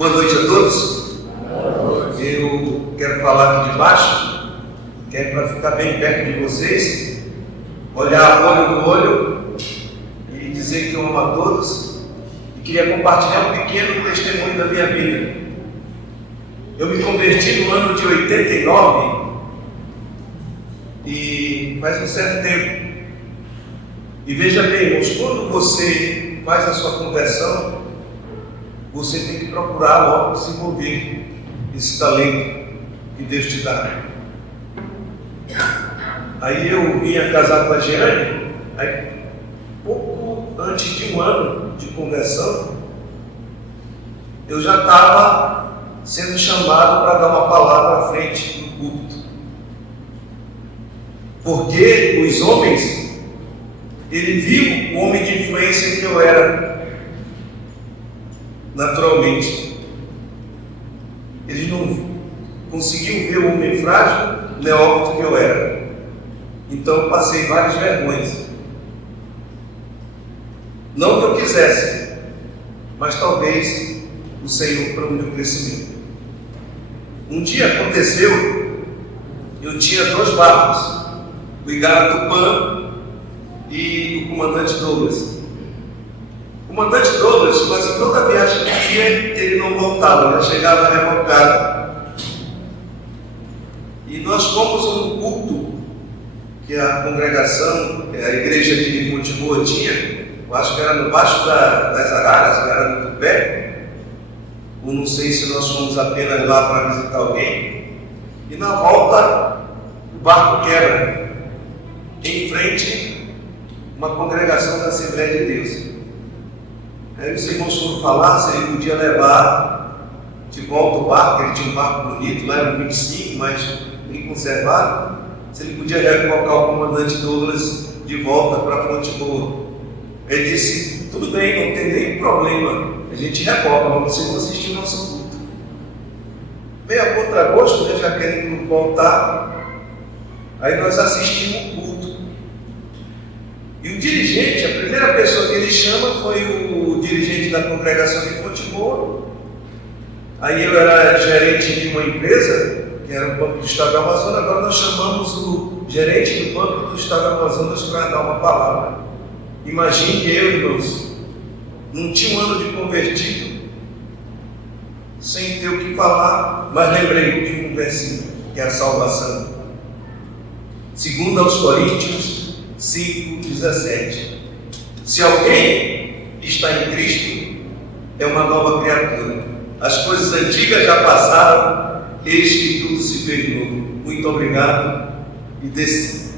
Boa noite a todos. Eu quero falar aqui de baixo, que é para ficar bem perto de vocês, olhar olho no olho e dizer que eu amo a todos, e queria compartilhar um pequeno testemunho da minha vida. Eu me converti no ano de 89 e faz um certo tempo. E veja bem, irmãos, quando você faz a sua conversão, você tem que procurar logo desenvolver esse talento que Deus te dá. Aí eu vinha casar com a Jeane, aí pouco antes de um ano de conversão, eu já estava sendo chamado para dar uma palavra à frente do culto. Porque os homens, ele viu o homem de influência que eu era, naturalmente. Eles não conseguiam ver o homem frágil, neófito que eu era. Então eu passei várias vergonhas. Não que eu quisesse, mas talvez o Senhor para o meu crescimento. Um dia aconteceu, eu tinha 2 barcos, o Igaratupã e o comandante Douglas. O comandante Douglas, quase toda viagem que ia, ele não voltava, já chegava rebocado. E nós fomos a um culto que a congregação, a igreja de Monte Boa tinha, eu acho que era no baixo das Araras, que era no Tupé, ou não sei se nós fomos apenas lá para visitar alguém. E na volta, o barco quebra, em frente uma congregação da Assembleia de Deus. Aí os irmãos foram falar se ele podia levar de volta o barco, ele tinha um barco bonito, lá era um 25, mas bem conservado, se ele podia colocar o comandante Douglas de volta para Fonte Boa. Ele disse, tudo bem, não tem nenhum problema, a gente recoca, mas vocês vão assistir o nosso culto. Meio a contragosto, né, já querendo voltar, aí nós assistimos o culto. E o dirigente, a primeira pessoa que ele chama foi o dirigente da congregação de Fonte Boa. Aí eu era gerente de uma empresa, que era o Banco do Estado do Amazonas, agora nós chamamos o gerente do Banco do Estado do Amazonas para dar uma palavra. Imagine eu, irmãos, não tinha um ano de convertido, sem ter o que falar, mas lembrei de um versículo, que é a salvação. 2 aos Coríntios 5:17. Se alguém está em Cristo, é uma nova criatura. As coisas antigas já passaram, eis que tudo se fez novo. Muito obrigado e desci.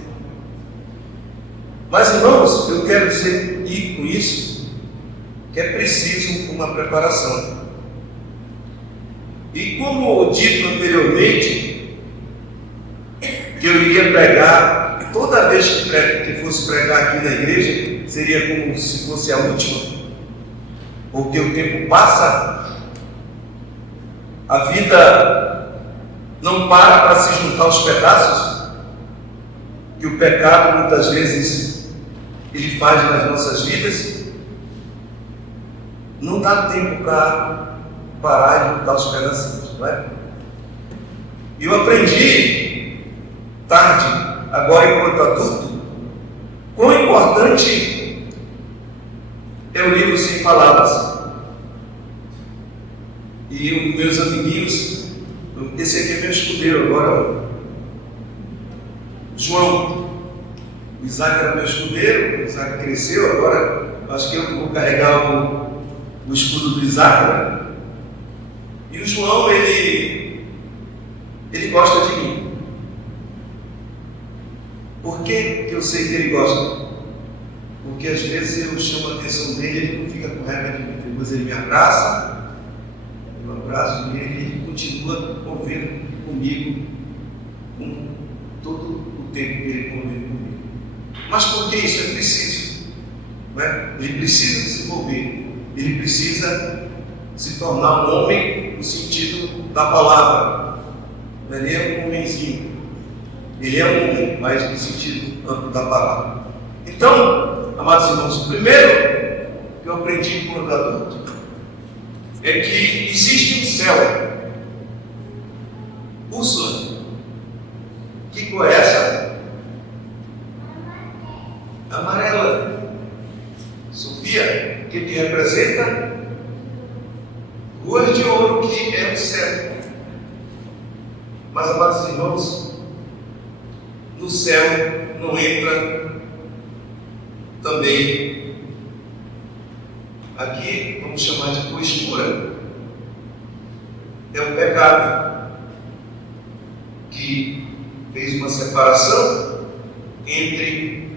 Mas, irmãos, eu quero dizer com isso que é preciso uma preparação. E como dito anteriormente, que eu iria pregar, toda vez que fosse pregar aqui na igreja, seria como se fosse a última, porque o tempo passa, a vida não para se juntar aos pedaços, que o pecado muitas vezes ele faz nas nossas vidas, não dá tempo para parar e juntar os pedacinhos, não é? E eu aprendi tarde, agora enquanto adulto, quão importante é o livro Sem Palavras. E os meus amiguinhos, esse aqui é meu escudeiro agora, João. O Isaac era meu escudeiro, o Isaac cresceu, agora acho que eu vou carregar o escudo do Isaac, né? E o João, ele gosta de mim. Por que eu sei que ele gosta? Porque às vezes eu chamo a atenção dele e ele não fica com raiva de mim. Depois ele me abraça, eu abraço ele e ele continua convivendo comigo com todo o tempo que ele convive comigo. Mas por que isso é preciso? Não é? Ele precisa desenvolver, ele precisa se tornar um homem no sentido da palavra. Ele é um homenzinho. Ele é um homem, mas no sentido amplo da palavra. Então, amados irmãos, o primeiro que eu aprendi enquanto adulto é que existe um céu. Úrsula, que cor é essa? Amarela. Sofia, que representa ruas de ouro, que é o céu. Mas, amados irmãos, no céu não entra também, aqui vamos chamar de cor escura, é o pecado, que fez uma separação entre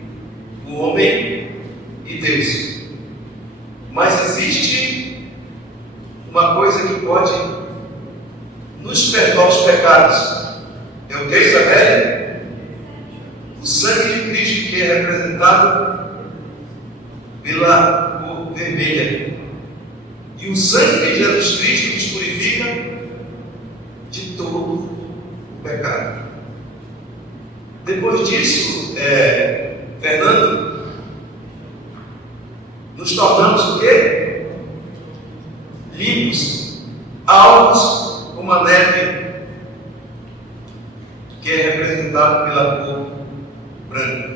o homem e Deus. Mas existe uma coisa que pode nos perdoar os pecados. É o que, Isabel? O sangue de Cristo, que é representado pela cor vermelha. E o sangue de Jesus Cristo nos purifica de todo o pecado. Depois disso, Fernando, nos tornamos o quê? Limpos, alvos como a neve, que é representado pela cor branca.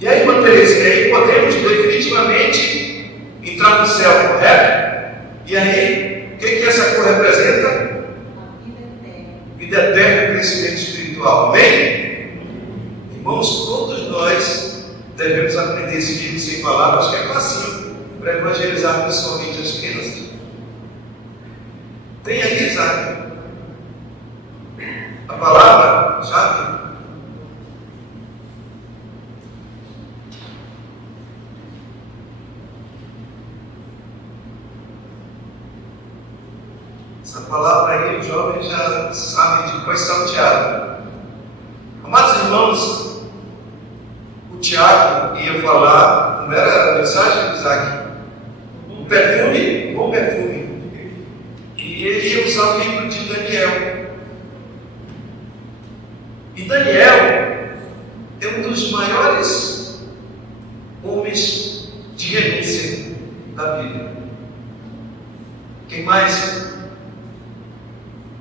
E aí, irmã Teresa, e aí podemos definitivamente entrar no céu, correto? E aí, o que essa cor representa? A vida eterna. Vida eterna e crescimento espiritual. Amém? Irmãos, todos nós devemos aprender esse livro sem palavras, que é fácil para evangelizar principalmente as crianças. Tem aí, Isaac, a palavra-chave. Essa palavra aí, os jovens já sabem de qual está o Tiago. Amados irmãos, o Tiago ia falar, não era a mensagem de Isaac, um perfume, um bom perfume. E ele ia usar o livro de Daniel. E Daniel é um dos maiores homens de renúncia da Bíblia. Quem mais?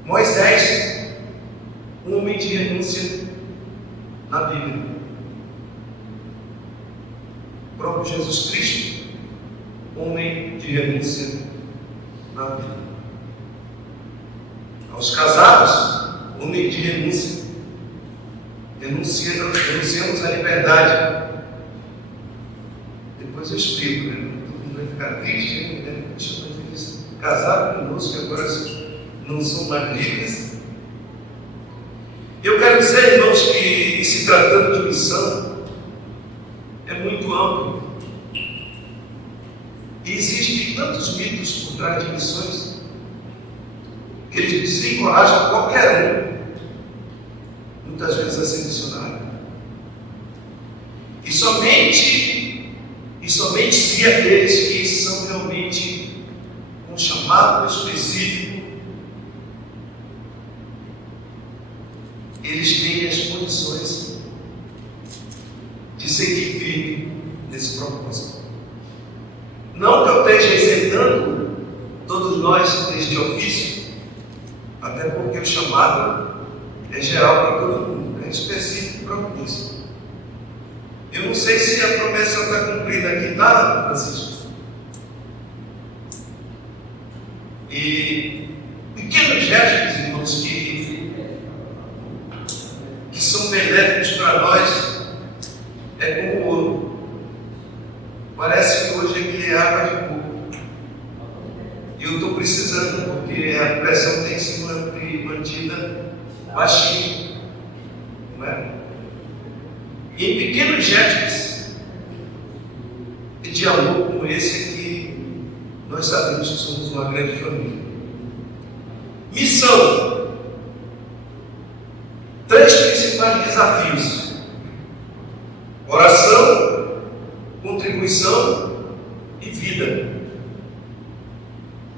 Moisés, um homem de renúncia na Bíblia. O próprio Jesus Cristo, homem de renúncia na Bíblia. Aos casados, homem de renúncia. Renunciamos à liberdade. Depois eu explico, né? Todo mundo vai ficar triste, né? Deixa eu fazer isso. Casaram conosco, agora não são mais livres. Eu quero dizer, irmãos, que se tratando de missão, é muito amplo. E existem tantos mitos por trás de missões, que eles desencorajam qualquer um, muitas vezes, a ser missionário. E somente se aqueles que são realmente com um chamado específico, eles têm as condições de seguir firme nesse propósito. Não que eu esteja isentando todos nós deste ofício, até porque o chamado é geral para todo mundo, é específico para alguns. Eu não sei se a promessa está cumprida aqui, tá, Francisco? E pequenos gestos, irmãos, que são benéficos para nós, é como ouro. Parece que hoje aqui é água de coco. E eu estou precisando, porque a pressão tem se mantida baixinha. Não é? E em pequenos gestos de amor como esse aqui, nós sabemos que somos uma grande família. Missão. 3 principais desafios: oração, contribuição e vida.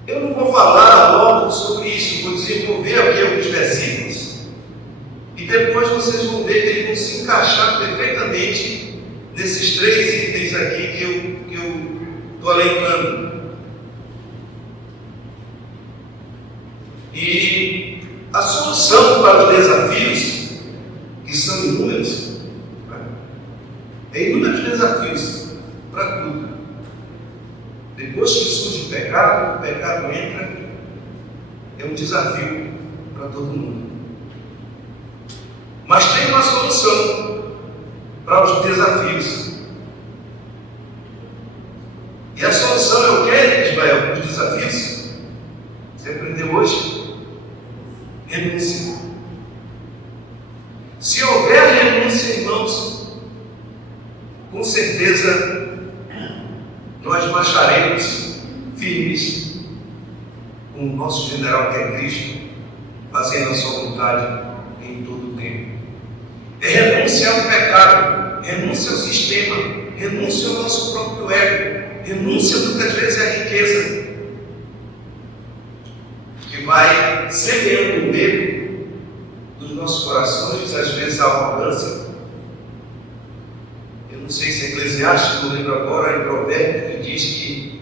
Eu não vou falar logo sobre isso, vou desenvolver aqui alguns versículos e depois vocês vão ver que eles vão se encaixar perfeitamente nesses 3 itens aqui que eu estou alentrando. E a solução para os desafios, que são inúmeros, é inúmeros desafios para tudo. Depois que surge o pecado entra, é um desafio para todo mundo. Mas tem uma solução para os desafios. E a solução é o que, Ismael, para os desafios? Você aprendeu hoje? Renúncia. Se houver renúncia, irmãos, com certeza nós marcharemos firmes com o nosso general que é Cristo, fazendo a sua vontade em todo o tempo. É renúncia ao pecado, renúncia ao sistema, renúncia ao nosso próprio ego, renúncia muitas vezes à riqueza, que vai semeando o medo dos nossos corações, às vezes a arrogância. Eu não sei se é Eclesiastes, não lembro agora, em Provérbios, que diz que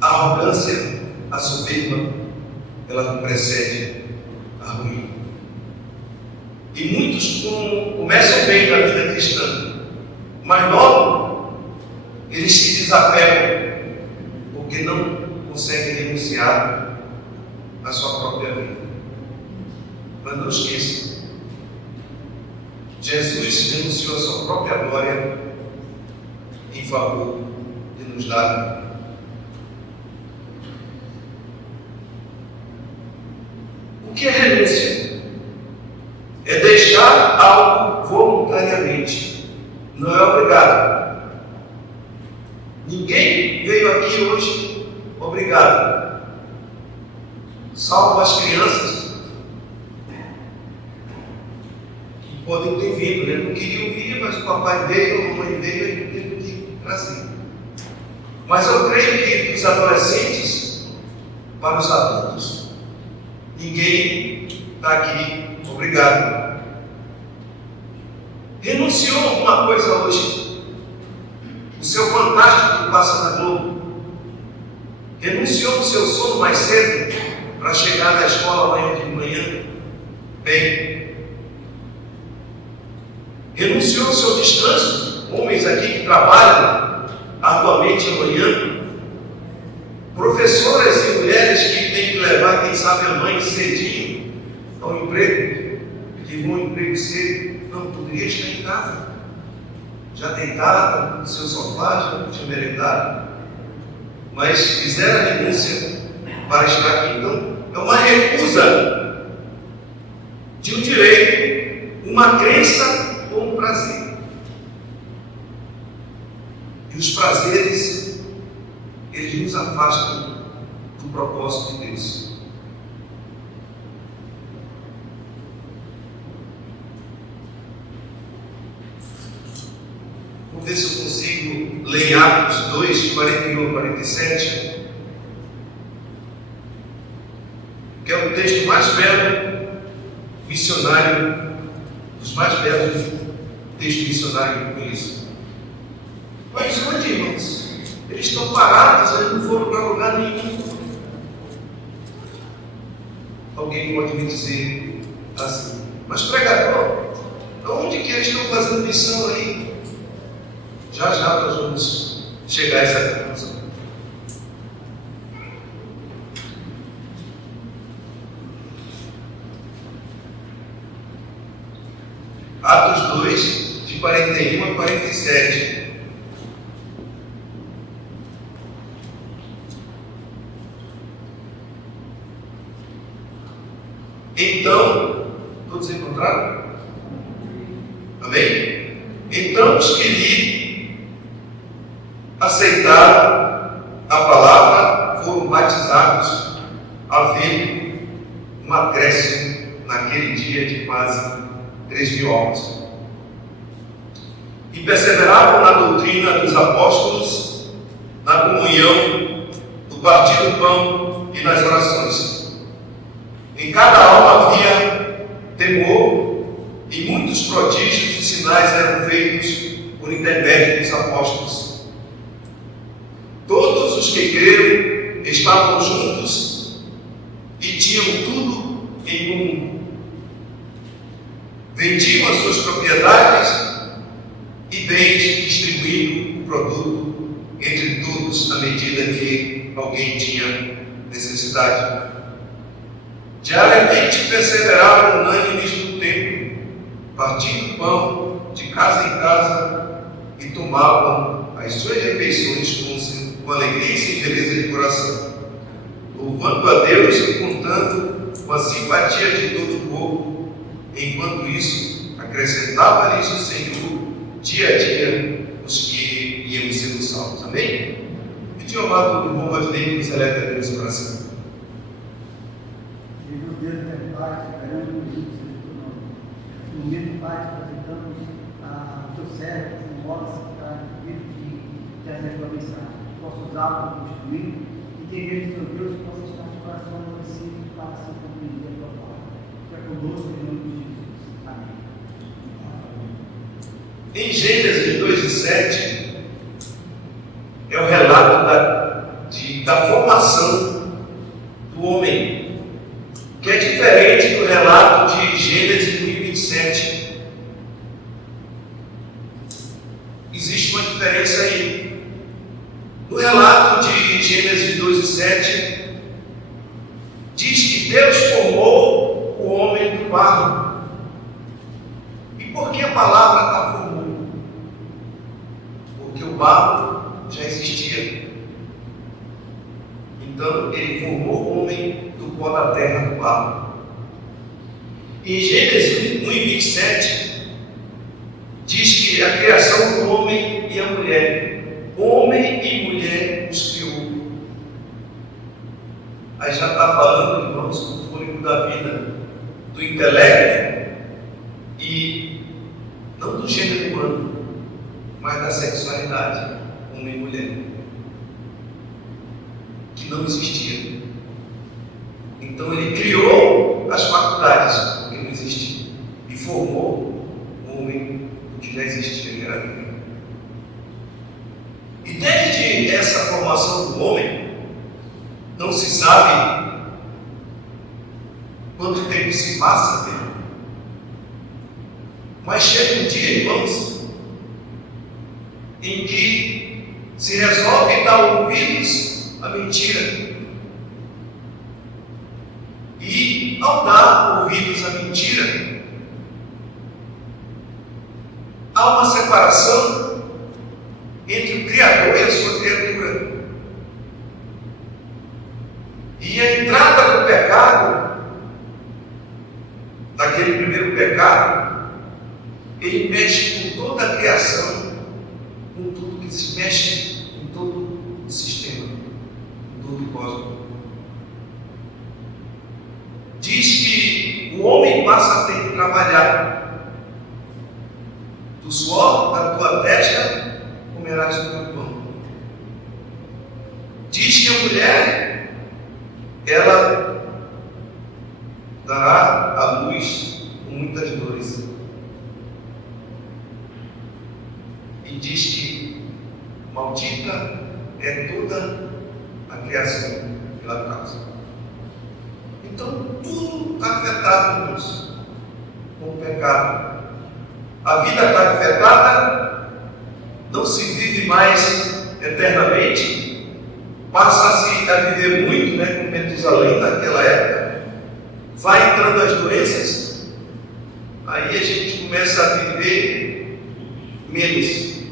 a arrogância, a soberba, ela precede a ruína. E muitos começam bem na vida cristã, mas logo eles se desapegam, porque não conseguem renunciar à sua própria vida. Mas não esqueça, Jesus renunciou à sua própria glória em favor de nos dar. O que é renúncia? É deixar algo voluntariamente, não é obrigado. Ninguém veio aqui hoje obrigado, salvo as crianças que podem ter vindo, né? Não queriam vir, mas o papai veio, a mamãe veio e teve que trazer. Mas eu creio que dos adolescentes para os adultos, ninguém está aqui obrigado. Renunciou a alguma coisa hoje? O seu fantástico que passa na Globo? Renunciou o seu sono mais cedo para chegar na escola amanhã de manhã? Bem. Renunciou o seu descanso? Homens aqui que trabalham arduamente amanhã? Professoras e mulheres que têm que levar, quem sabe, a mãe cedinho ao emprego, que vão ao emprego cedo? Não, poderia estar em casa, já deitada no seu sofá, já tinha merendado, mas fizeram a renúncia para estar aqui. Então, é uma recusa de um direito, uma crença ou um prazer. E os prazeres, eles nos afastam do propósito de Deus. Vamos ver se eu consigo ler Atos 2, de 41 a 47, que é o texto mais belo, missionário, dos mais belos textos missionários que eu conheço. Mas onde, irmãos? Eles estão parados, eles não foram para lugar nenhum. Alguém pode me dizer assim, mas pregador, aonde que eles estão fazendo missão aí? Já nós vamos chegar a essa conclusão. Atos 2, de 41 a 47. Então, todos encontraram? Amém? Então os que lhe aceitaram a palavra foram batizados, havendo um acréscimo naquele dia de quase 3.000 almas. E perseveravam na doutrina dos apóstolos, na comunhão, no partir do pão e nas orações. Em cada alma havia temor, e muitos prodígios e sinais eram feitos por intermédio dos apóstolos. Todos os que creram estavam juntos que tinham tudo em comum. Vendiam as suas propriedades e bens, distribuindo o produto entre todos à medida que alguém tinha necessidade. Diariamente perseveravam unânimes no templo, partindo pão de casa em casa e tomavam as suas refeições com alegria e singeleza de coração, louvando a Deus e contando com a simpatia de todo o povo. Enquanto isso, acrescentava-lhes o Senhor dia a dia os que iam sendo salvos. Amém? Pediu ao amado do bom Valdinei que nos eleve a Deus para sempre. Deus é Pai, perante o Egito, seja o teu nome. No mesmo Pai, te apresentamos a teu servo, com obras que está de trazer a tua mensagem. Posso usá-lo para construir e ter medo do teu Deus, que possa estar no coração do discípulo para se compreender a tua palavra. Fica conosco em nome de Jesus. Amém. Em Gênesis 2:7 é o relato da formação do homem, que é diferente do relato de Gênesis 1:27. Existe uma diferença aí. No relato de Gênesis 2:7 diz que Deus formou o homem do barro. E por que a palavra está formou? Porque o barro já existia. Então ele formou o homem do pó da terra, do barro. Em Gênesis 1:27 diz que a criação do homem e a mulher, homem e mulher os criou. Aí já está falando, irmãos, do fôlego da vida, do intelecto e não do gênero humano, mas da sexualidade, homem e mulher, que não existia. Então ele criou as faculdades, porque não existia, e formou o homem do que já existia, que era Deus. E desde essa formação do homem, não se sabe quanto tempo se passa dele. Mas chega um dia, irmãos, em que se resolve dar ouvidos à mentira. E ao dar ouvidos à mentira, há uma separação entre o Criador e a sua criatura. E a entrada do pecado, daquele primeiro pecado, ele mexe com toda a criação, com tudo que se mexe em todo o sistema, em todo o cosmos. Diz que o homem passa a ter que trabalhar. Do suor da tua testa comerás o teu pão. Diz que a mulher, ela dará à luz com muitas dores. E diz que maldita é toda a criação pela causa. Então tudo está afetado, irmãos, com o pecado. A vida está afetada, não se vive mais eternamente, passa-se a viver muito, com Metusalém naquela época, vai entrando as doenças, aí a gente começa a viver menos,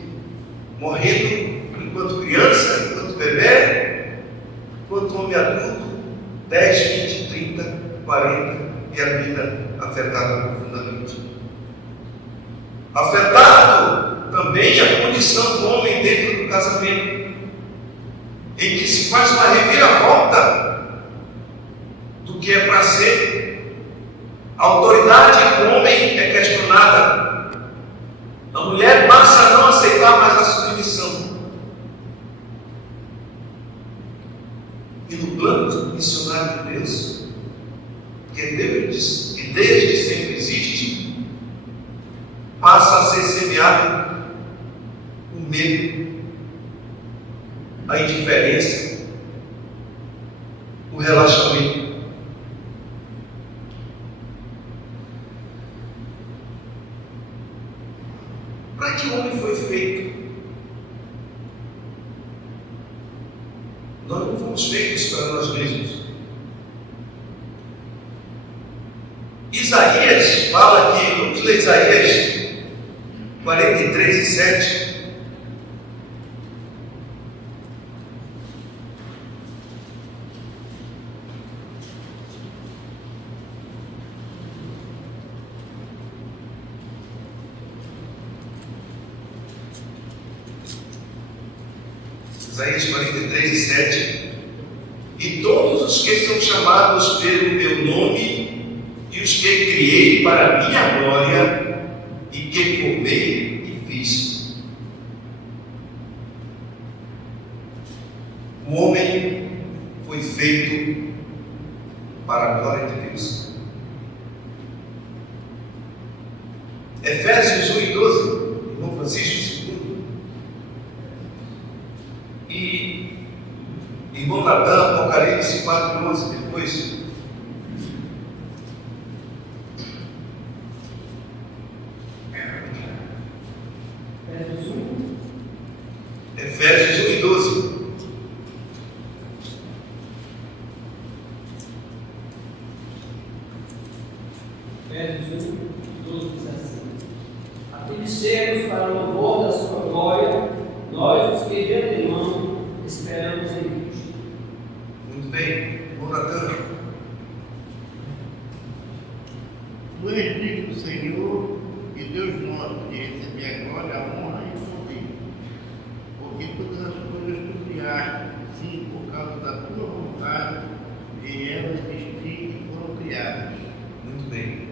morrendo enquanto criança, enquanto bebê, enquanto homem adulto, 10, 20, 30, 40, e a vida afetada profundamente. Afetado também a condição do homem dentro do casamento, em que se faz uma reviravolta do que é para ser. A autoridade do homem é questionada. A mulher passa a não aceitar mais a submissão. E no plano missionário de Deus, que desde sempre existe, passa a ser semeado o medo, a indiferença, o relaxamento. nós não fomos feitos para nós mesmos. Isaías fala aqui, vamos ler Isaías 43:7. Isaías 43:7. E todos os que são chamados pelo meu nome, e os que criei para a minha glória, e que formei e fiz. O homem foi feito para a glória de Deus. Efésios 1:12, irmão Francisco II. E irmão Natan, Apocalipse 4:11, depois. Efésios 1:12. Efésios 1:12 diz assim: a fim de sermos para o louvor da sua glória, nós os que de antemão esperamos em Cristo. Muito bem, irmão Natan. Tu és digno, Senhor e Deus nosso, de receber a glória, a honra e o poder, porque todas as coisas tu criaste, sim, por causa da tua vontade, e elas existem e foram criadas. Muito bem.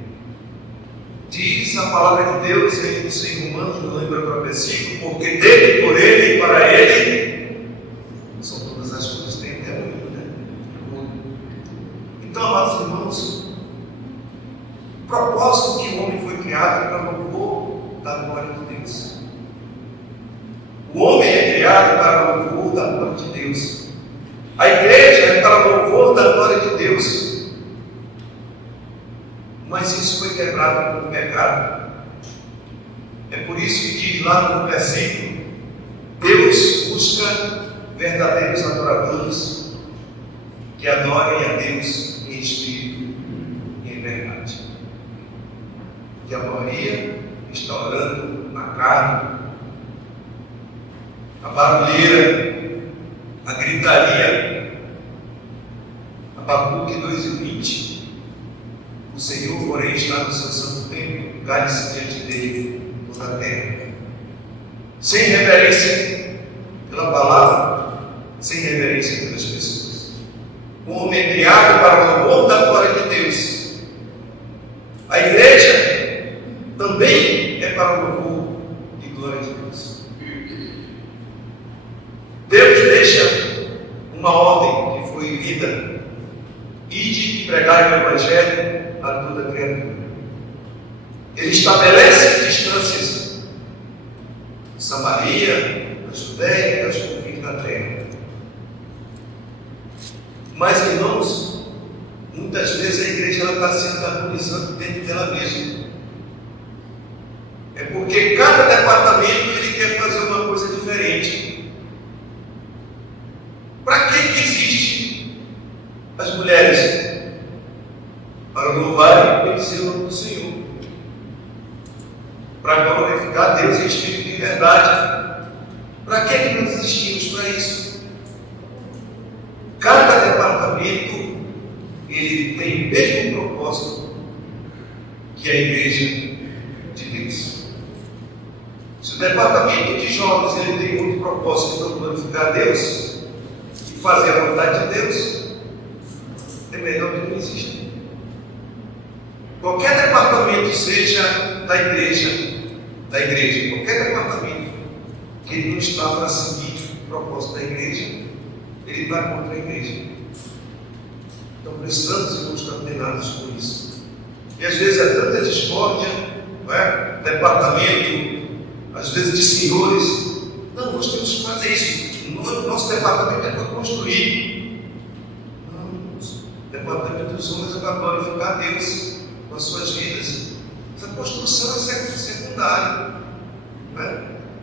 Diz a palavra de Deus em Romanos, não lembro para o versículo, porque dele, por ele e para ele são todas as coisas. Tem até um hino, né? Então, amados irmãos, o propósito que o homem foi criado é para louvor da glória de Deus. O homem é criado para louvor da glória de Deus. A igreja é para louvor da glória de Deus. Mas isso foi quebrado pelo pecado. É por isso que diz lá no versículo: Deus busca verdadeiros adoradores que adorem a Deus em espírito e em verdade. Que a maioria está orando na carne, a barulheira, a gritaria. Abacuque 2:20. O Senhor, porém, está no seu santo templo, cale-se diante dele toda a terra. Sem reverência pela palavra, sem reverência pelas pessoas. O homem é criado para o louvor da glória de Deus. A igreja também é para o louvor e glória de Deus. Deus deixa uma ordem que foi lida: ide e pregai o evangelho a toda criatura. Ele estabelece distâncias: Samaria, a Judéia e os confins da terra. Mas, irmãos, muitas vezes a igreja está se antagonizando dentro dela mesma. É porque cada departamento ele quer fazer uma coisa diferente. Para que existe as mulheres? Para louvar e bendizer o nome do Senhor, para glorificar Deus em espírito e em verdade. Para que nós existimos para isso? Cada departamento ele tem o mesmo propósito que a igreja de Deus. Se o departamento de jovens ele tem outro propósito para glorificar a Deus e fazer a vontade de Deus, é melhor que não exista. Qualquer departamento, seja da igreja, qualquer departamento que ele não está para seguir o propósito da igreja, ele está contra a igreja. Então precisamos irmãos estar condenados com isso. E às vezes é tanta discórdia, não é? Departamento, às vezes de senhores. Não, nós temos que fazer isso. Nosso departamento é para construir. Não, o departamento dos homens é para glorificar a Deus com as suas vidas. Essa construção é secundária.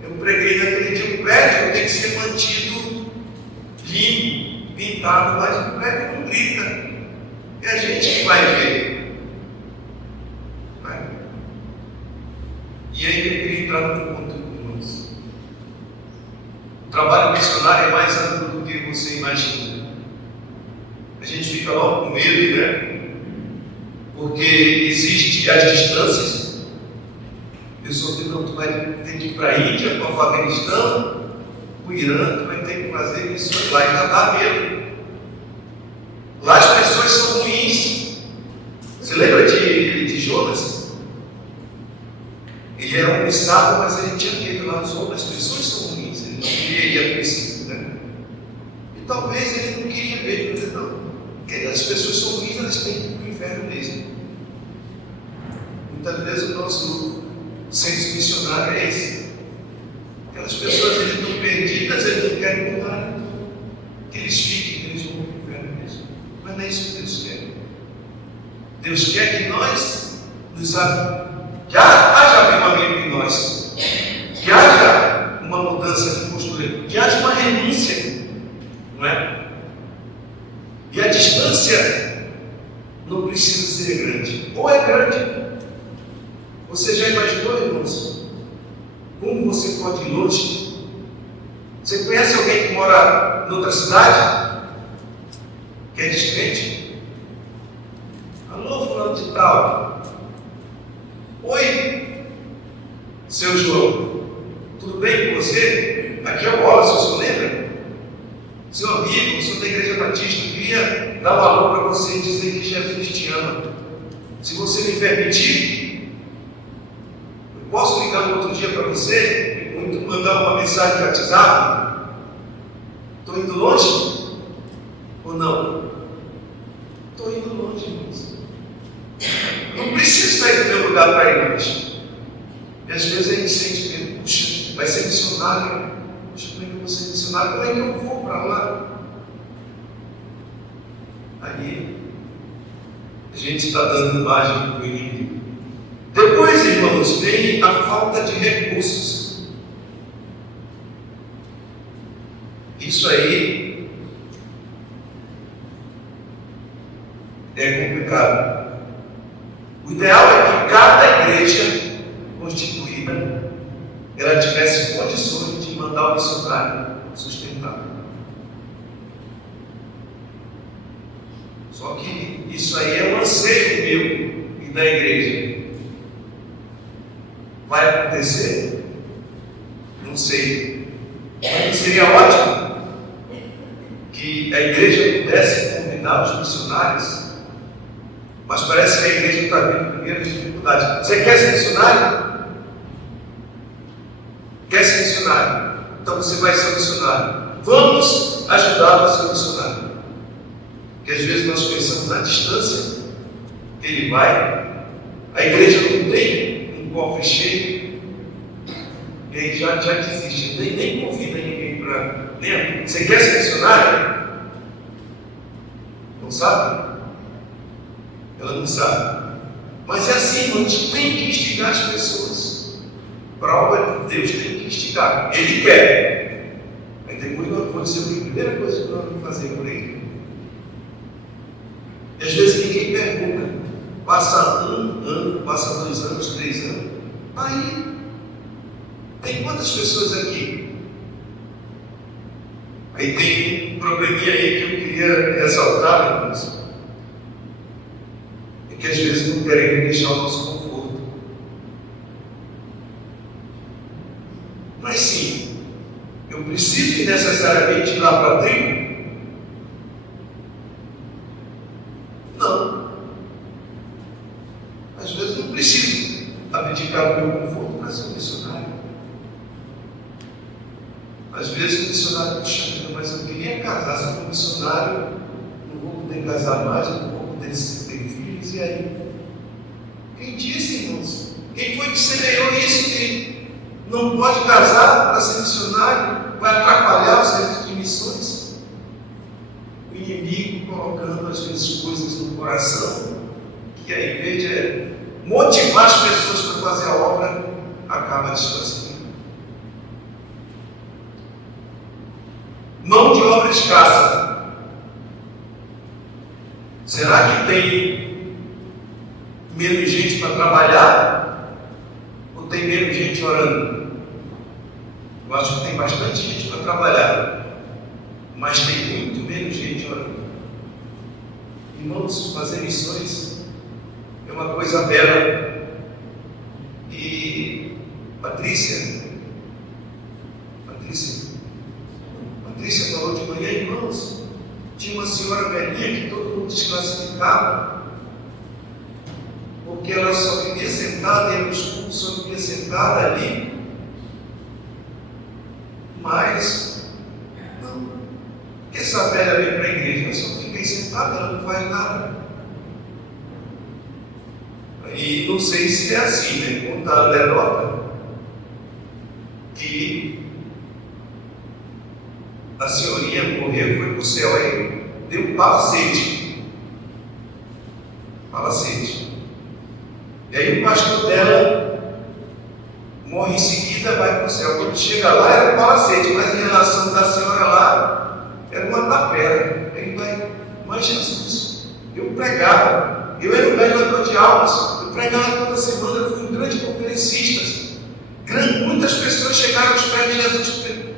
Eu preguei naquele dia: o prédio tem que ser mantido limpo, pintado lá de prédio, não grita. É a gente que vai ver. Vai. E aí eu queria entrar no ponto, irmãos. O trabalho missionário é mais amplo do que você imagina. A gente fica logo com medo, né? Porque existem as distâncias. A pessoa diz, não, tu vai ter que ir para a Índia, para o Afeganistão, para o Irã, tu vai ter que fazer missões lá, ainda dá medo. Lá as pessoas são ruins. Você lembra de Jonas? Ele era um missado, mas ele tinha medo lá. As pessoas são ruins, ele não queria ir a princípio, né? E talvez ele não queria ver, não. Porque as pessoas são ruins, elas têm que ir para o inferno mesmo. Muitas vezes o nosso senso missionário é esse. Aquelas pessoas eles estão perdidas, eles não querem mudar, que eles fiquem, que eles vão para o inferno mesmo. Mas não é isso que Deus quer. Deus quer que nós nos que haja avivamento em nós, que haja uma mudança de postura, que haja uma renúncia, não é? E a distância não precisa ser grande, ou é grande. Você já imaginou, irmãos, como você pode ir longe? Você conhece alguém que mora em outra cidade? Que é distante? Alô, fulano de tal. Oi, seu João. Tudo bem com você? Aqui é o Wallace, o senhor lembra? Seu amigo, o senhor da Igreja Batista, eu queria dar um alô para você e dizer que Jesus te ama. Se você me permitir, eu posso ligar no outro dia para você e mandar uma mensagem de WhatsApp? Estou indo longe? Ou não? Estou indo longe, irmãos. Não preciso sair do meu lugar para ir longe. E às vezes a gente sente que, puxa, vai ser missionário. Puxa, como é que eu vou ser missionário? Como é que eu vou para lá? Aí a gente está dando imagem para o inimigo. Depois, irmãos, vem a falta de recursos. Isso aí é complicado. O ideal é que cada igreja constituída ela tivesse condições de mandar o missionário sustentável. Só que isso aí é um anseio meu e da igreja. Vai acontecer? Não sei. Mas seria ótimo que a igreja pudesse convidar os missionários. Mas parece que a igreja está vendo primeiras dificuldades. Você quer ser missionário? Quer ser missionário? Então você vai ser missionário. Vamos ajudá-lo a ser missionário. Porque às vezes nós pensamos na distância que ele vai. A igreja não tem um cofre cheio. E aí já desiste. Nem convida ninguém para. Você quer ser missionário? Não sabe? Ela não sabe. Mas é assim, a gente tem que instigar as pessoas. Para a obra de Deus tem que instigar. Ele quer. Aí depois nós vamos dizer a primeira coisa que nós vamos fazer por ele. E às vezes ninguém pergunta. Passa 1 ano, passa 2 anos, 3 anos. Aí, tem quantas pessoas aqui? Aí tem um probleminha aí que eu queria ressaltar, irmãos. Que às vezes não querem deixar o nosso conforto. Mas sim, eu preciso necessariamente ir lá para a tribo? Não. Às vezes não preciso abdicar do meu conforto para ser um missionário. Às vezes o missionário me chama, mas eu queria casar, se eu for missionário, não vou poder casar mais, não vou poder ter filhos, e aí? Quem disse, irmãos? Quem foi que semeou isso? Que não pode casar para ser missionário, vai atrapalhar o serviço de missões? O inimigo colocando às vezes coisas no coração, que ao invés de motivar as pessoas para fazer a obra, acaba distorcendo. Mão de obra escassa. Será que tem menos gente para trabalhar? Ou tem menos gente orando? Eu acho que tem bastante gente para trabalhar, mas tem muito menos gente orando. Irmãos, fazer missões é uma coisa bela. E Patrícia falou de manhã, irmãos, tinha uma senhora velhinha que todo mundo desclassificava, porque ela só vivia sentada, ia nos cultos, só vivia sentada ali, mas não, porque essa velha vem para a igreja, ela só fica aí sentada, ela não faz nada. E não sei se é assim, né? Conta a anedota que a senhorinha morreu, foi para o céu, aí deu um palacete. E aí o pastor dela morre em seguida, vai para o céu. Quando chega lá era um palacete, mas em relação da senhora lá era uma tapera. Ele vai, mas Jesus, eu pregava, eu era um ganhador de almas, eu pregava toda semana, eu fui um grande conferencista. Muitas pessoas chegaram aos pés de Jesus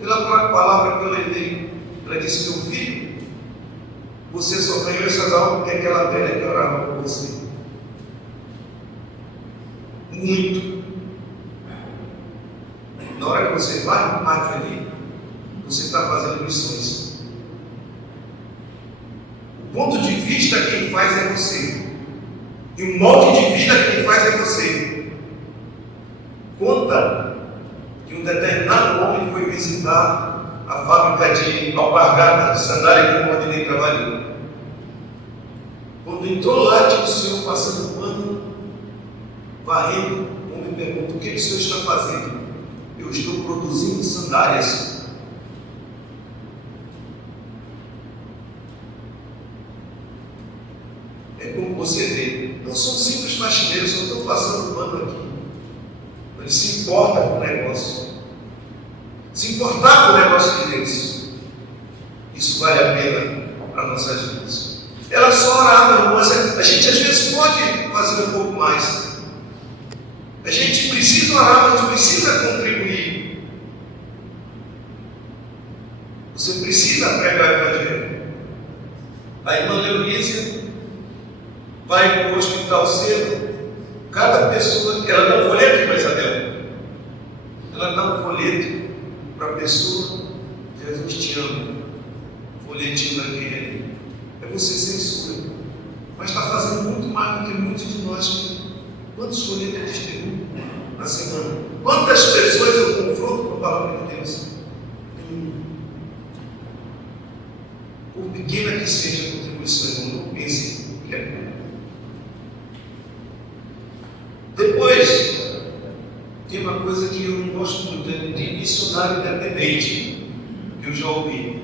pela palavra que eu levei. Ela disse: meu filho, você só ganhou essas almas porque aquela velha que orava por você. Muito. Na hora que você vai no pátio ali, você está fazendo missões. O ponto de vista quem faz é você. E o molde de vida quem faz é você. Conta que um determinado homem foi visitar a fábrica de alpargata, de sandália que o Rodinei trabalhou. Quando entrou lá, tinha o senhor passando pano, varrendo. O homem pergunta: o que o senhor está fazendo? Eu estou produzindo sandálias. É como você vê, não sou um simples faxineiro, só estou passando pano aqui. Ele se importa com o negócio. Se importar com o negócio de Deus, isso vale a pena para nossas vidas. Ela só orava, irmãos. A gente às vezes pode fazer um pouco mais. A gente precisa orar, mas a gente precisa contribuir. Você precisa pregar o evangelho. A irmã Leonísia vai para o hospital cedo. Cada pessoa que ela dá um folheto para Isabel, ela dá um folheto para a pessoa: Jesus te ama. Folhetinho daquele ali. É você censura, mas está fazendo muito mais do que muitos de nós. Quantos folhetos distribuem na semana? Quantas pessoas eu confronto com a palavra de Deus? Por pequena que seja a contribuição, irmão, não pense que é pouco. Depois, tem uma coisa que eu não gosto muito, é de missionário independente, que eu já ouvi.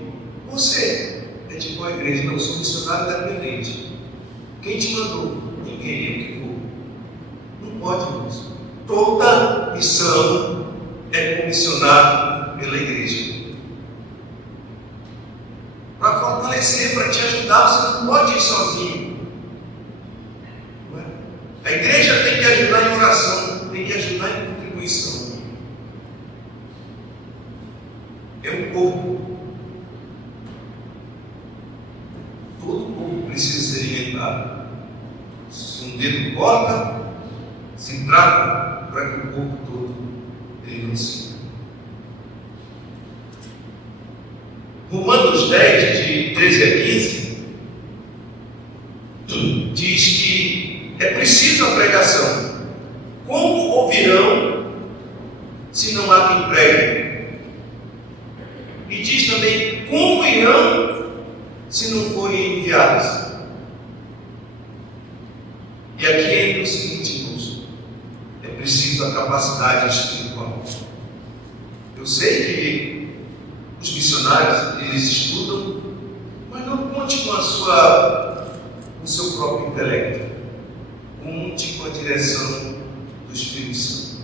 Você é de qual igreja? Não, eu sou missionário independente. Quem te mandou? Ninguém, eu que vou. Não pode, irmãos. Toda missão é comissionada pela igreja. Para fortalecer, para te ajudar, você não pode ir sozinho. Não é? A igreja tem que ajudar em oração, tem que ajudar em contribuição. É um corpo. Todo corpo precisa ser alimentado. Se um dedo corta, se trata para que o corpo todo ele não sinta. Romanos 10, de 13 a 15, diz que é preciso a pregação. Como ouvirão se não há quem pregue? E diz também: como irão se não forem enviados? E aqui entra o seguinte, irmãos: é preciso a capacidade espiritual. Eu sei que os missionários, eles estudam, mas não conte com o seu próprio intelecto. Conte com a direção do Espírito Santo.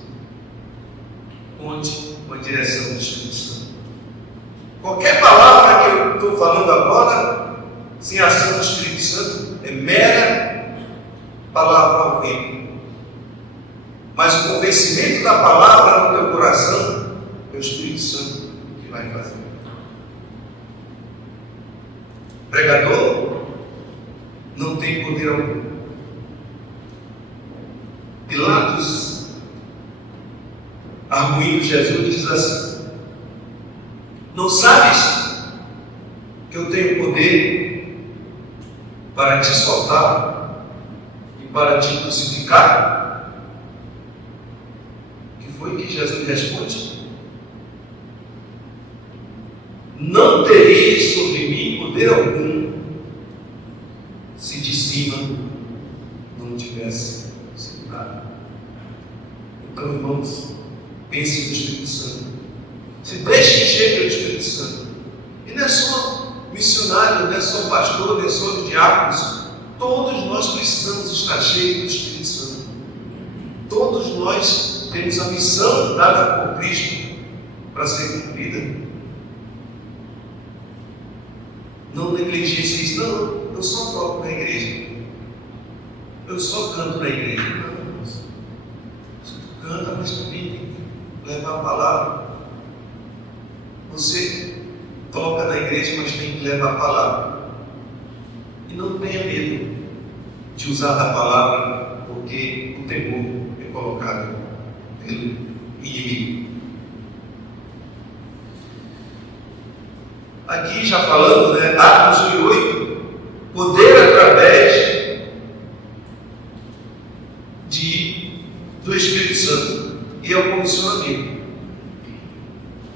Conte com a direção do Espírito Santo. Qualquer palavra que eu estou falando agora, sem a ação do Espírito Santo, é mera palavra ao vento. Mas o convencimento da palavra no teu coração é o Espírito Santo que vai fazer. Pregador não tem poder algum. Pilatos, arguindo Jesus, diz assim: não sabes que eu tenho poder para te soltar e para te crucificar? O que foi que Jesus responde? Não tereis sobre mim poder algum se de cima não tivesse segurado. Então, irmãos, pense no Espírito Santo. Se deixe encher pelo Espírito Santo. E não é só missionário, não é só pastor, não é só diáconos. Todos nós precisamos estar cheios do Espírito Santo. Todos nós temos a missão dada por Cristo para ser cumprida. Não negligencie isso. Não, eu só toco na igreja. Eu só canto na igreja. Não, você canta, mas também tem que levar a palavra. Você toca na igreja, mas tem que levar a palavra. E não tenha medo de usar a palavra, porque o temor é colocado pelo inimigo. Aqui já falando, Atos 1:8, poder através do Espírito Santo, e é o comissionamento.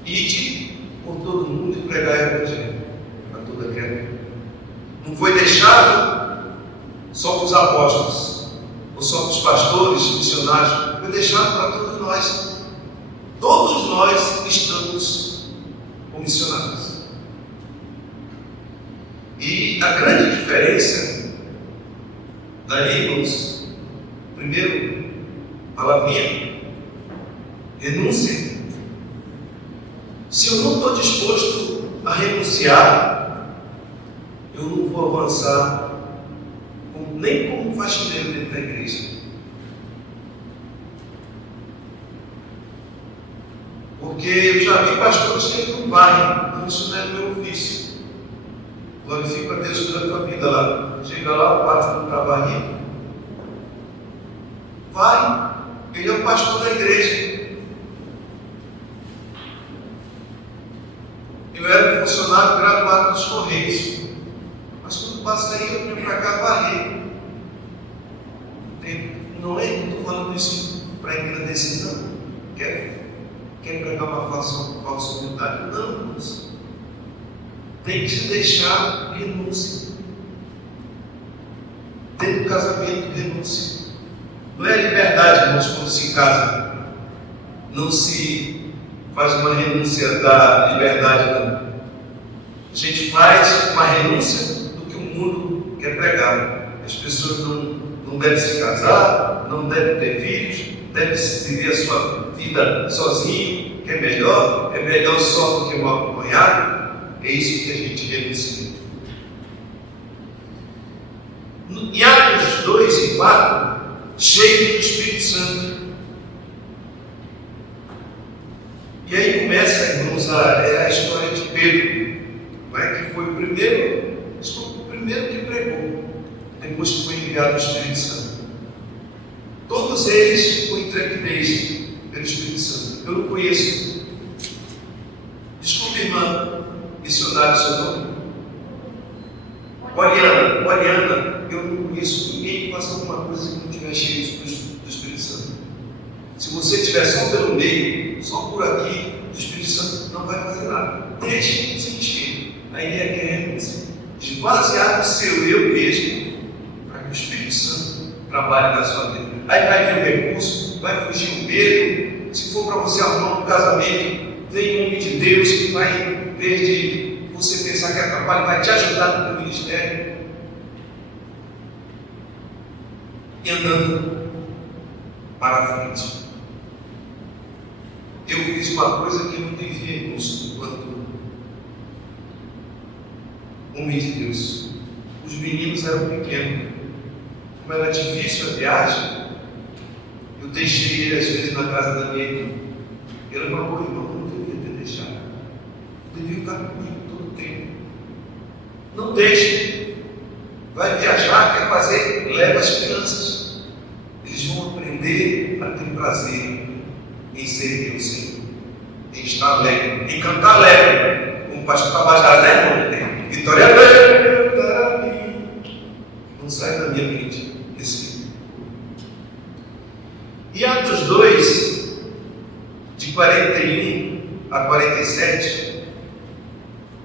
Ide por todo mundo e pregai o Evangelho para toda criatura. Não foi deixado só para os apóstolos, ou só para os pastores, missionários, foi deixado para todos nós. Todos nós estamos comissionados. E a grande diferença, daí, irmãos, primeiro, palavrinha, renúncia. Se eu não estou disposto a renunciar, eu não vou avançar nem como faxineiro dentro da igreja. Porque eu já vi pastores que não varrem, isso não é meu ofício. Glorifico a Deus pela tua vida lá. Chega lá, o pastor não está varrido. Vai, ele é o pastor da igreja. Eu era um funcionário graduado dos Correios. Mas quando passei, eu vim para cá varrer. Não estou falando isso para engrandecer, não. Quer pregar uma falsa humildade? Não, irmãos. Tem que se deixar renúncia. Dentro do casamento, renúncia. Não é liberdade, irmãos, quando se casa. Não se faz uma renúncia da liberdade, não. A gente faz uma renúncia do que o mundo quer pregar. As pessoas não devem se casar, não devem ter filhos, devem viver a sua vida sozinho, que é melhor só do que mal acompanhado. É isso que a gente renuncia. Em Atos 2:4, cheio do Espírito Santo. E aí começa, irmãos, a história de Pedro, que foi o primeiro que pregou, depois que foi enviado o Espírito Santo. Todos eles com intrepidez pelo Espírito Santo. Eu não conheço. Desculpe, irmã. Missionário, seu nome? Poliana, eu não conheço ninguém que faça alguma coisa que não estiver cheio do Espírito Santo. Se você estiver só pelo meio, só por aqui, o Espírito Santo não vai fazer nada. Deixe se encher. A ideia que é renúncia. Esvaziar o seu eu mesmo, para que o Espírito Santo trabalhe na sua vida. Aí vai vir o recurso, vai fugir o medo. Se for para você arrumar um casamento, vem um homem de Deus que vai, em vez de você pensar que atrapalha, vai te ajudar no teu ministério. E andando para a frente. Eu fiz uma coisa que eu não devia, irmãos, enquanto homem de Deus. os meninos eram pequenos. Como era difícil a viagem, eu deixei ele às vezes na casa da minha irmã. Ele era uma boa irmã, eu não devia ter deixado. Eu devia estar comigo todo o tempo. Não deixe. Vai viajar, quer fazer, leva as crianças. Eles vão aprender a ter prazer em servir o Senhor, em estar alegre, em cantar alegre. Como o pastor Tabajara, né, irmão? Vitória alegre. Não sai da minha mente esse. E Atos 2, de 41 a 47,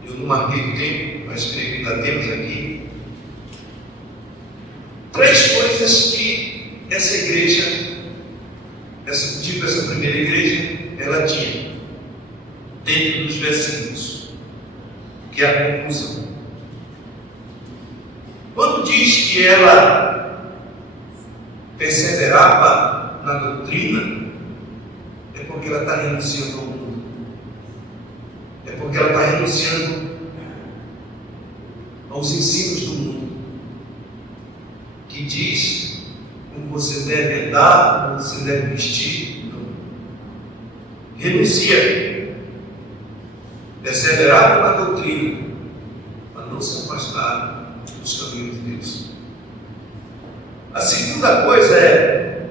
eu não marquei o tempo, mas creio que ainda temos aqui. 3 coisas que essa igreja, essa primeira igreja, ela tinha dentro dos versículos, que é a conclusão. Quando diz que ela perseverava na doutrina, é porque ela está renunciando ao mundo, é porque ela está renunciando aos ensinos do mundo, que diz como você deve andar, como você deve vestir. Não. Renuncia, perseverava na doutrina, para não se afastar dos caminhos de Deus. A segunda coisa é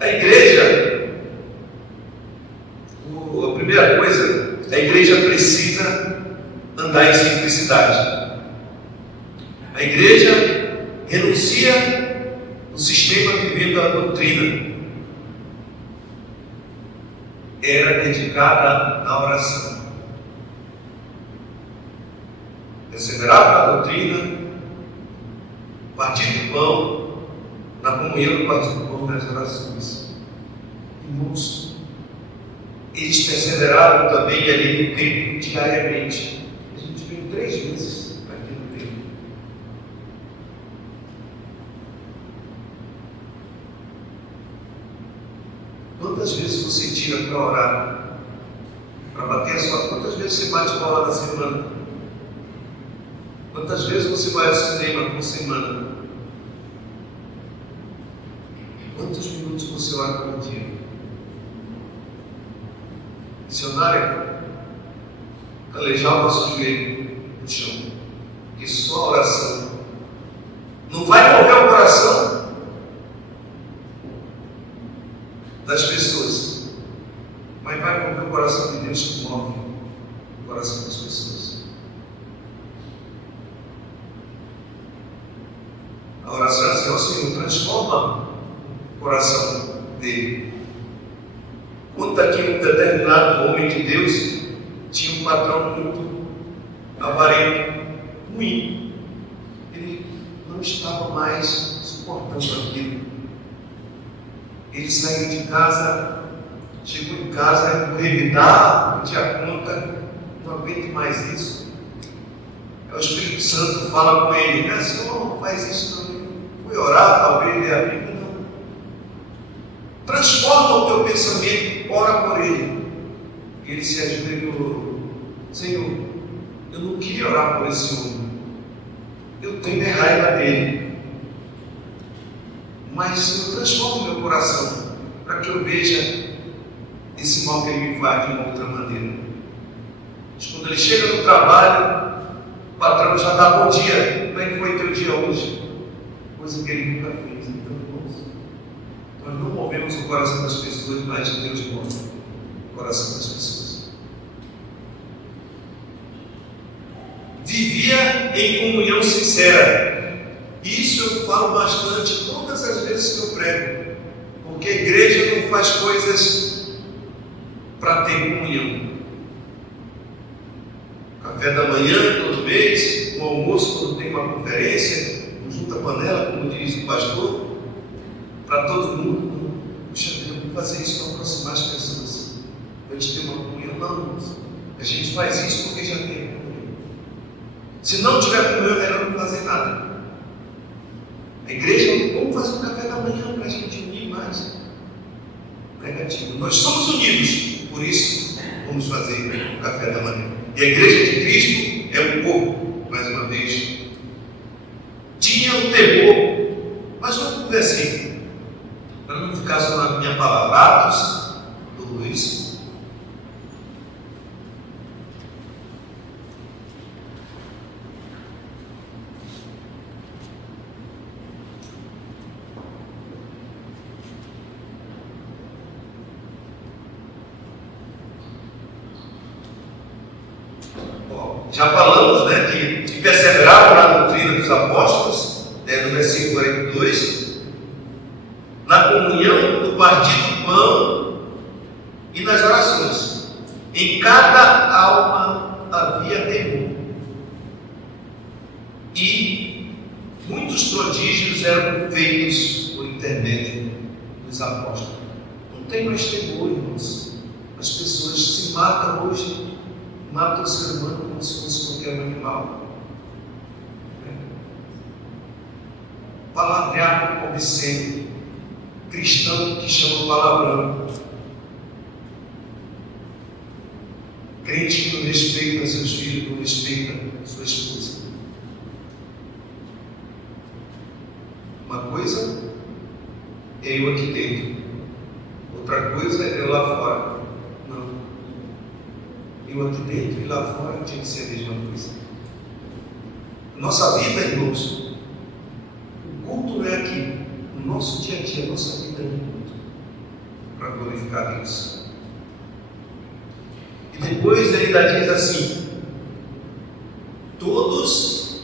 a igreja. A primeira coisa, a igreja precisa andar em simplicidade. A igreja renuncia o sistema vivendo a doutrina. Era dedicada à oração. Perseverava na doutrina, partir do pão, na comunhão do partir do pão, nas orações. Irmãos, eles perseveravam também ali no templo diariamente. A gente veio 3 vezes aqui no templo. Quantas vezes você tira para orar? Para bater a sua... Quantas vezes você bate bola na semana? Quantas vezes você vai ao cinema por semana? Quantos minutos você ora por dia? Missionário, calejar o nosso joelho no chão, que só a oração não vai mover o coração das pessoas, mas vai mover o coração de Deus, que move o coração das pessoas. A oração é assim: ó Senhor, transforma o coração dele. Conta que um determinado homem de Deus tinha um patrão muito avarento, ruim. Ele não estava mais suportando aquilo. Ele saiu de casa, chegou em casa, revidar, não tinha conta, não aguento mais isso. Aí o Espírito Santo fala com ele, né? Senhor, não faz isso não. Fui orar, talvez ler a Bíblia, não. Transforma o teu pensamento, ora por ele. Ele se ajoelhou. Senhor, eu não queria orar por esse homem. Eu tenho raiva dele. Mas, Senhor, transforma o meu coração para que eu veja esse mal que ele me faz de uma outra maneira. Mas quando ele chega no trabalho, o patrão já dá bom dia. Como é que foi teu dia hoje? Coisa que ele nunca fez. Então, irmãos, nós não movemos o coração das pessoas, mas Deus move o coração das pessoas. Vivia em comunhão sincera. Isso eu falo bastante todas as vezes que eu prego, porque a igreja não faz coisas para ter comunhão. Café da manhã todo mês, um almoço quando tem uma conferência, junta panela, como diz o pastor, para todo mundo. Puxa vida, vamos fazer isso para aproximar as pessoas, para a gente ter uma comunhão. Não, a gente faz isso porque já tem comunhão. Se não tiver comunhão, é melhor não fazer nada. A igreja, vamos fazer um café da manhã para a gente unir mais. Negativo. Nós somos unidos, por isso vamos fazer o café da manhã. E a igreja de Cristo é um corpo, mais uma vez, tinham temor. Mas vamos para o versículo, para não ficar só na minha palavra. Atos 2. Já falamos, né, que perseveravam na doutrina dos apóstolos, no versículo 42, na comunhão, no partir do pão e nas orações. Em cada alma havia temor. E muitos prodígios eram feitos por intermédio dos apóstolos. Não tem mais temor, irmãos. As pessoas se matam hoje. Mata o ser humano como se fosse qualquer animal. Palavreado obsceno. Cristão que chama palavrão. Crente que não respeita seus filhos, não respeita sua esposa. Uma coisa é eu aqui dentro, outra coisa é eu lá fora. Eu aqui dentro e lá fora tinha que ser a mesma coisa. Nossa vida, irmãos, o culto não é aqui. O nosso dia a dia, a nossa vida é um culto para glorificar Deus. E depois ele ainda diz assim: todos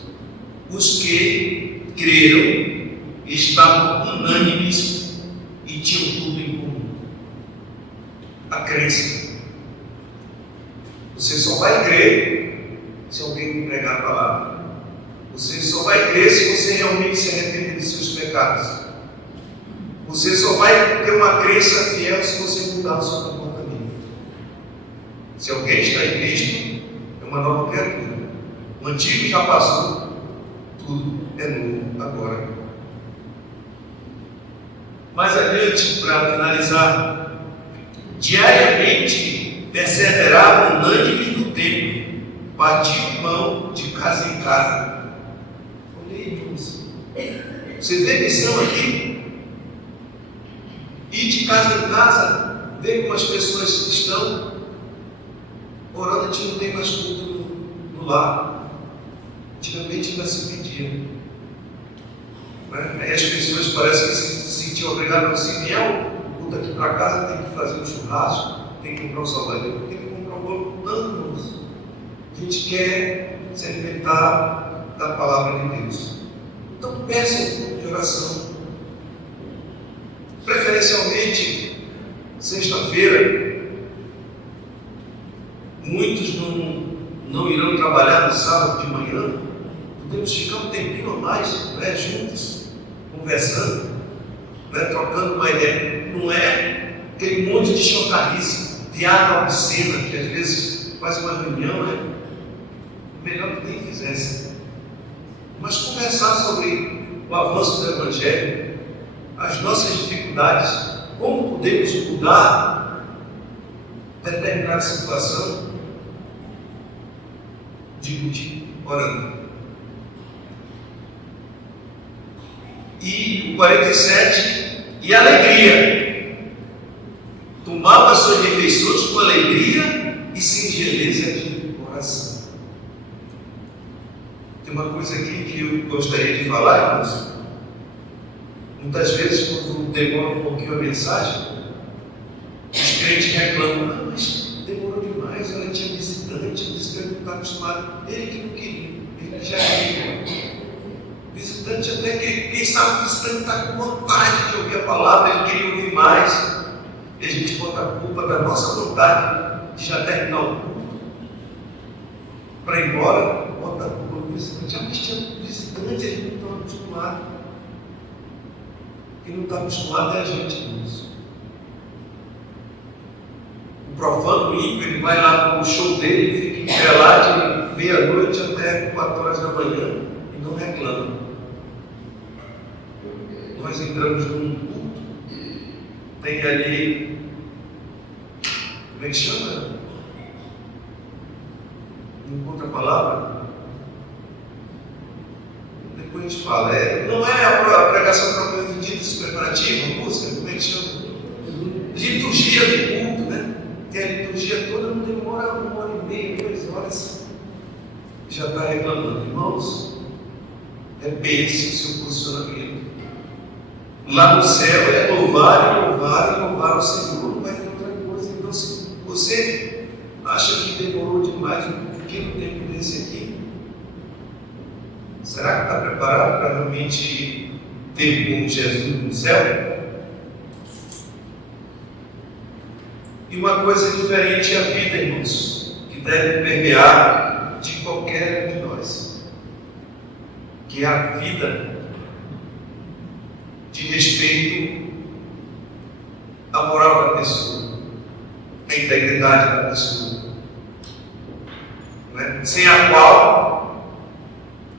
os que creram estavam unânimes e tinham tudo em comum. A crença. Você só vai crer se alguém pregar a palavra. Você só vai crer se você realmente se arrepender dos seus pecados. Você só vai ter uma crença fiel se você mudar o seu comportamento. Se alguém está em Cristo, é uma nova criatura. O antigo já passou, tudo é novo agora. Mais adiante, para finalizar, diariamente perseveravam unânimes no templo, partiam mão de casa em casa. Olha aí, irmãos. Você vê missão aqui? Ir de casa em casa, ver como as pessoas estão orando. A gente não tem mais culto no lar. Antigamente ainda se pedia. Aí as pessoas parecem que se sentiam obrigadas, se vier o culto aqui para casa, tem que fazer um churrasco, tem que comprar um salgador, tem que comprar um bolo. Não, irmãos. A gente quer se alimentar da palavra de Deus. Então peçam de oração. Preferencialmente, sexta-feira, muitos não irão trabalhar no sábado de manhã. Podemos ficar um tempinho a mais, né, juntos, conversando, né, trocando uma ideia. Não é aquele monte de chocarrice, piada obscena, que às vezes faz uma reunião, né? Melhor que nem fizesse. Mas conversar sobre o avanço do Evangelho, as nossas dificuldades, como podemos mudar determinada situação, discutir, orando. E o 47, e alegria. Tomava suas refeições com alegria e singeleza de coração. Tem uma coisa aqui que eu gostaria de falar, irmãos. Muitas vezes, quando demora um pouquinho a mensagem, os crentes reclamam: ah, mas demorou demais, ela tinha visitante, o visitante não está acostumado. Ele que não queria, ele que já queria. Visitante, até que quem sabe o visitante está com vontade de ouvir a palavra, ele queria ouvir mais. E a gente bota a culpa da nossa vontade de já terminar o culto para ir embora, bota a culpa no visitante. Ah, mas tinha visitante, eles não estão acostumados. Quem não está acostumado é a gente, irmãos. O profano ímpio, ele vai lá para o show dele, fica em pé lá de meia-noite até 4 horas da manhã e não reclama. Nós entramos num culto, tem ali, como é que chama? Não encontra a palavra? Depois a gente fala, não é a pregação propriamente dita, esse preparativo, a música, como é que chama? Liturgia do culto, né? Que a liturgia toda não demora 1h30, 2 horas, já está reclamando. Irmãos, é bênção o seu posicionamento. Lá no céu é louvar o Senhor, não vai ter outra coisa. Então, se você acha que demorou demais um pequeno tempo desse aqui, será que está preparado para realmente ter com Jesus no céu? E uma coisa diferente é a vida, irmãos, que deve permear de qualquer um de nós, que é a vida de respeito à moral da pessoa, à integridade da pessoa, né? Sem a qual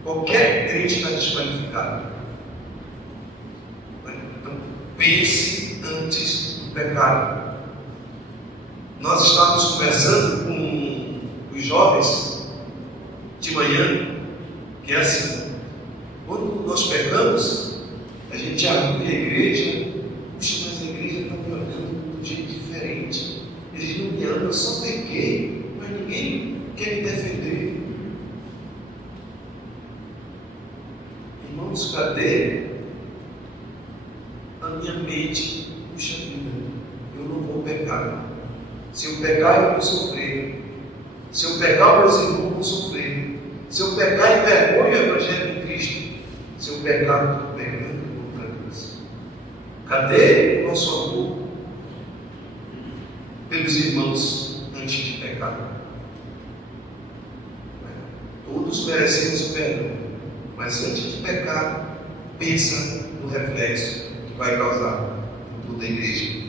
qualquer crente está desqualificado. Então, pense antes do pecado. Nós estávamos conversando com os jovens de manhã, que é assim, quando nós pecamos, a gente abre a igreja, puxa, mas a igreja está me olhando de um jeito diferente. Eles não me amam, eu só pequei, mas ninguém quer me defender. Irmãos, cadê a minha mente? Puxa vida, eu não vou pecar. Se eu pecar, eu vou sofrer. Se eu pecar, meus irmãos vão sofrer. Se eu pecar, envergonho o Evangelho de Cristo. Se eu pecar, eu estou pecando contra Deus. Cadê o nosso amor pelos irmãos antes de pecar? Todos merecemos o perdão, mas antes de pecar, pensa no reflexo que vai causar em toda a igreja.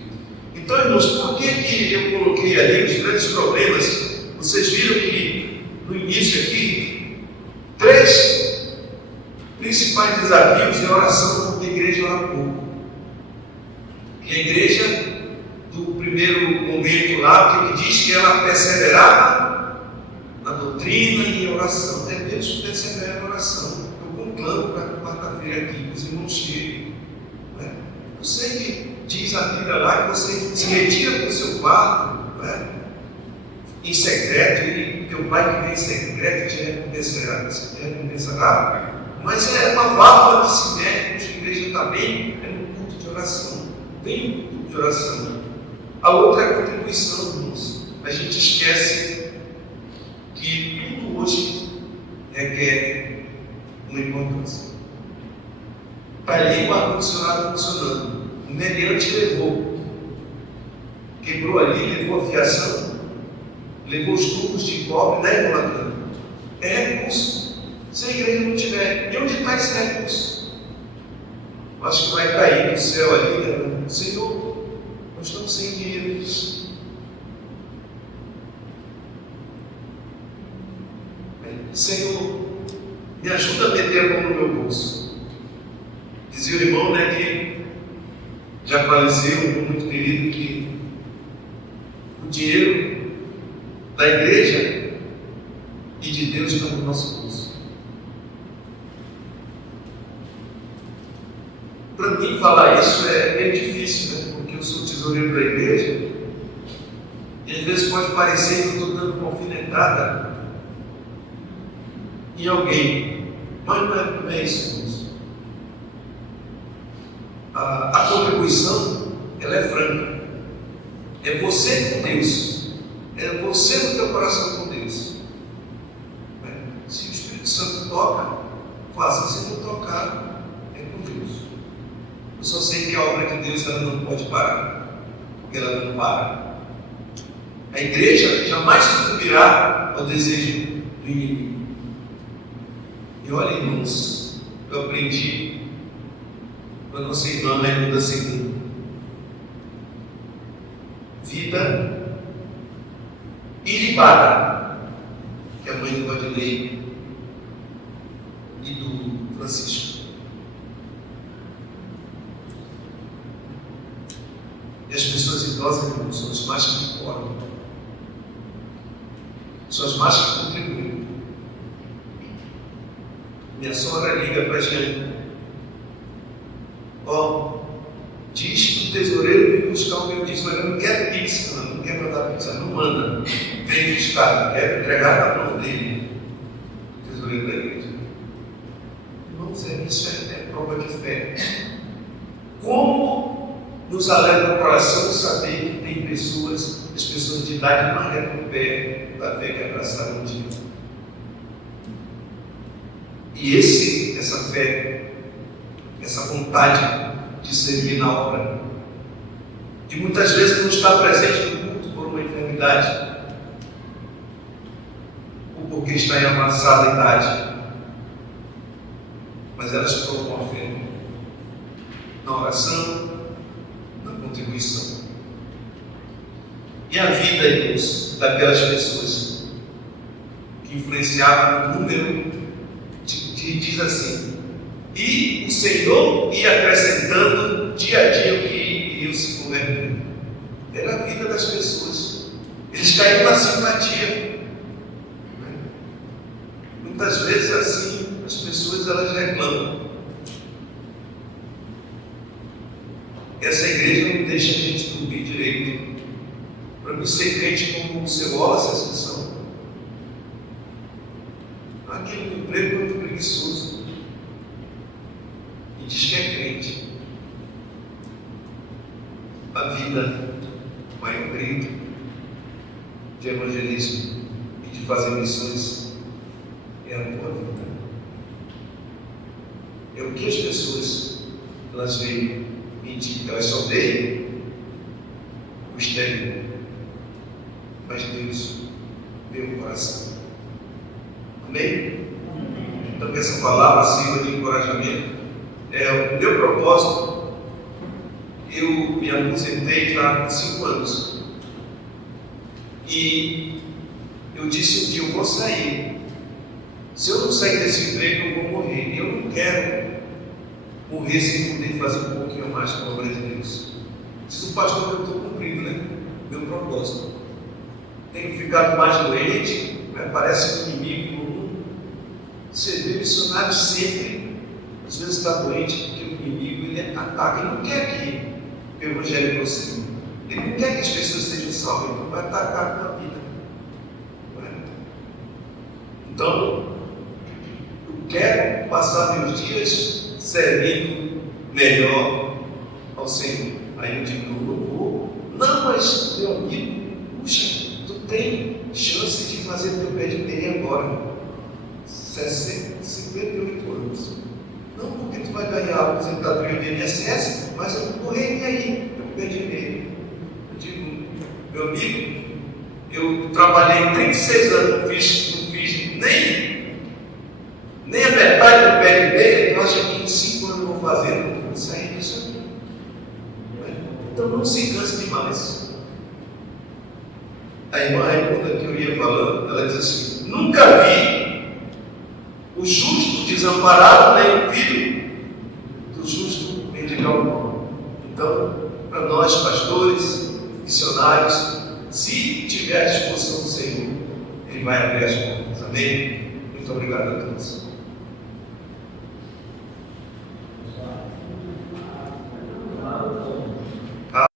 Então, irmãos, por que eu coloquei ali os grandes problemas? Vocês viram que no início aqui, 3 principais desafios em oração, porque a igreja ora pouco. E a igreja, do primeiro momento lá, que diz que ela perseverava na doutrina e em oração. É Deus que persevera em oração. Eu conclamo para quarta-feira aqui, que os irmãos cheguem. Eu sei que diz a Bíblia lá que você se retira para o seu quarto, em secreto, e teu pai que vem em secreto te recompensará. Mas é uma válvula que se mede, porque a igreja está bem, é no culto de oração. Vem no culto de oração. A outra é a contribuição, irmãos. A gente esquece que tudo hoje requer uma importância. Está ali o ar-condicionado funcionando. O meliante levou. Quebrou ali, levou a fiação, levou os tubos de cobre da idolatria. É recurso. Se a igreja não tiver, e onde está esse recurso? Eu acho que vai cair do céu ali, né? Senhor, nós estamos sem dinheiro. Senhor, me ajuda a meter a mão no meu bolso. Dizia o irmão, né, que já faleceu, um irmão muito querido, que o dinheiro da igreja e de Deus está no nosso bolso. Para mim falar isso é meio difícil, né? Porque eu sou tesoureiro da igreja e às vezes pode parecer que eu estou dando uma alfinetada em alguém, mas não é isso, irmãos. A contribuição, ela é franca. É você com Deus. É você no teu coração com Deus. Se o Espírito Santo toca, faça. Se não tocar, é com Deus. Eu só sei que a obra de Deus ela não pode parar, porque ela não para. A igreja jamais sucumbirá ao desejo do inimigo. E olha, irmãos, eu aprendi com a nossa irmã Raimundo II. Vida ilibada, que é a mãe do Vadilei e do Francisco. E as pessoas idosas, irmãos, são as mais que importam, são as mais que contribuem. minha sogra liga para a Jeane: ó, diz para o tesoureiro vir buscar o meu dízimo, mas eu não quero pizza, não quero mandar pizza, não manda, vem buscar, eu quero entregar na mão dele, o tesoureiro da igreja. Irmãos, isso é prova de fé. Como nos alegra o coração saber que tem pessoas, as pessoas de idade marretam o pé da fé que abraçaram um dia. E essa fé, essa vontade de servir na obra, de muitas vezes não estar presente no culto por uma enfermidade, ou porque está em avançada idade, mas elas provam a fé na oração, na contribuição. E a vida, irmãos, daquelas pessoas que influenciavam no número, diz assim: e o Senhor ia acrescentando dia a dia o que iriam se converter. Era a vida das pessoas. Eles caíram na simpatia. Muitas vezes assim, as pessoas elas reclamam. Essa igreja não deixa a gente dormir direito. Para mim ser crente como cebola, essa expressão. Aquele no emprego é muito preguiçoso. E diz que é crente. A vida, o maior grito de evangelismo e de fazer missões é a tua vida. É o que as pessoas elas veem mentir, elas só veem o exterior, mas Deus vê o coração. Amém? Então que essa palavra sirva de encorajamento. O meu propósito, eu me aposentei há 5 anos e eu disse um dia: eu vou sair. Se eu não sair desse emprego, eu vou morrer. Eu não quero morrer sem poder fazer um pouquinho mais para a obra de Deus. Diz o pastor que eu estou cumprindo, né? Meu propósito. Tenho ficado mais doente, né? Parece um inimigo comum. Você vê missionários sempre, às vezes está doente, porque o inimigo ele ataca. Ele não quer que o evangelho prossiga. Ele não quer que as pessoas sejam salvas, então vai atacar com a vida. Então, eu quero passar meus dias servindo melhor ao Senhor. Aí eu digo: não vou. Não, mas meu amigo, puxa, tu tem chance de fazer teu pé de meia agora, 58 anos. Não porque tu vai ganhar a aposentadoria do INSS, mas eu vou correr aí, teu pé de meia. Eu digo: meu amigo, eu trabalhei 36 anos, não fiz nem a metade do pé de meia. Tu acha que em 5 anos eu vou fazer? Não vou sair disso aqui. Então não se canse demais. A irmã Raimunda que eu ia falando, ela diz assim: nunca vi o justo desamparado, nem o filho do justo mendigar o pão. Então, para nós pastores, missionários, se tiver a disposição do Senhor, Ele vai abrir as portas. Amém? Muito obrigado a todos.